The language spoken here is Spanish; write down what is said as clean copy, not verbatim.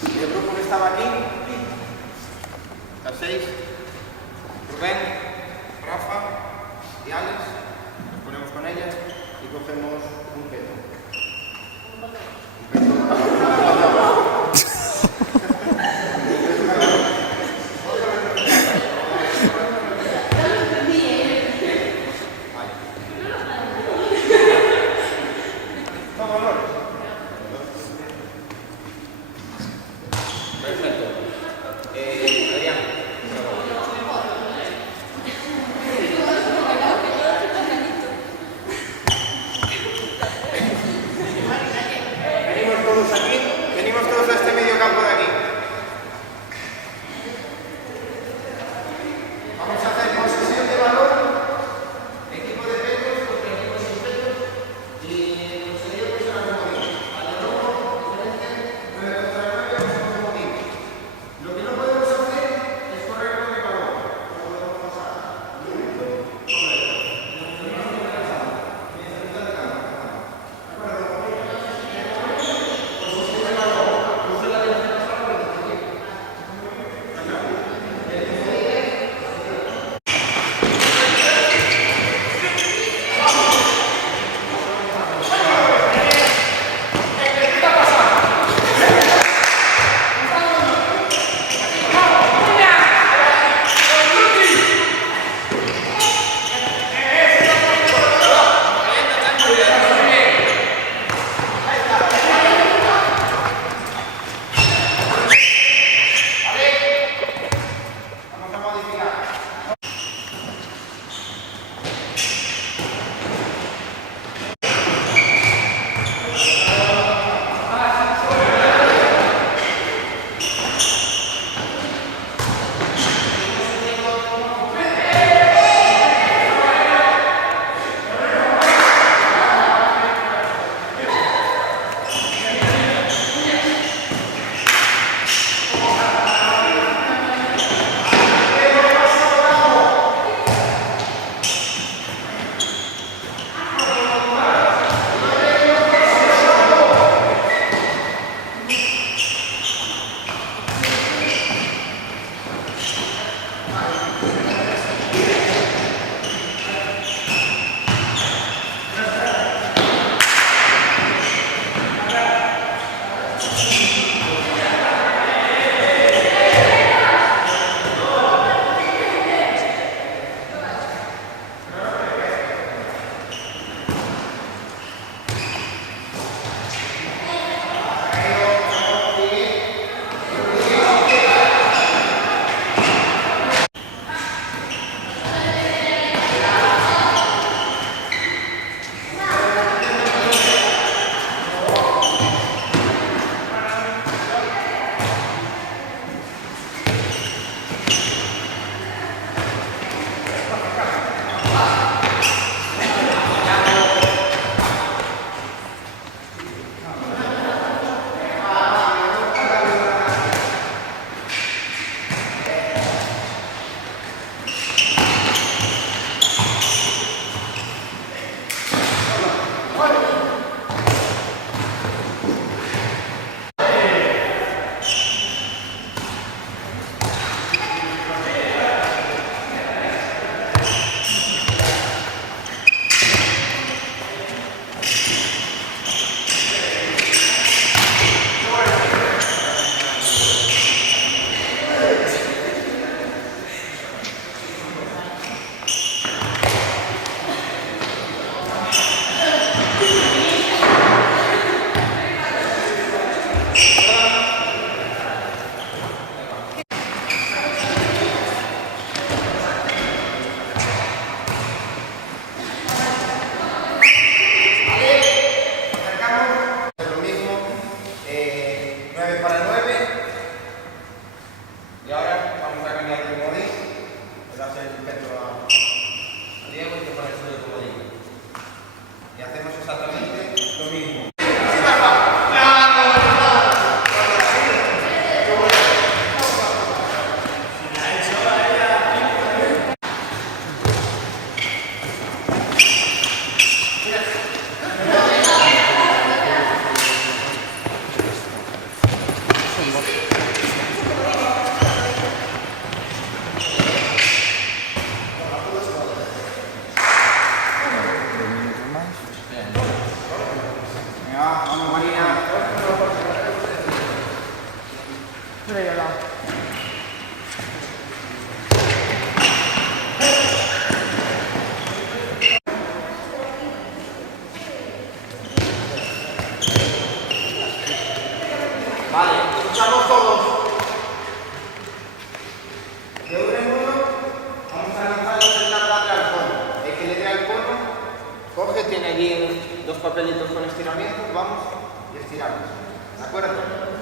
Y el grupo que estaba aquí, las 6, Rubén, Rafa y Alex, nos ponemos con ellas y cogemos un peto. Venimos todos a este medio campo de aquí. Vamos a hacer posesión de balón, equipo de petos contra equipo sin petos y el señor que será comodín. Al rojo, diferente, 9 contra 9, vamos a comodín. Lo que no podemos hacer es correr con el balón. No podemos pasar. Por ahí al lado. Vale, escuchamos todos. De uno en uno, vamos a lanzar el darle al cono. El que le dé al cono, coge, tiene allí 2 papelitos con estiramientos, vamos y estiramos. ¿De acuerdo?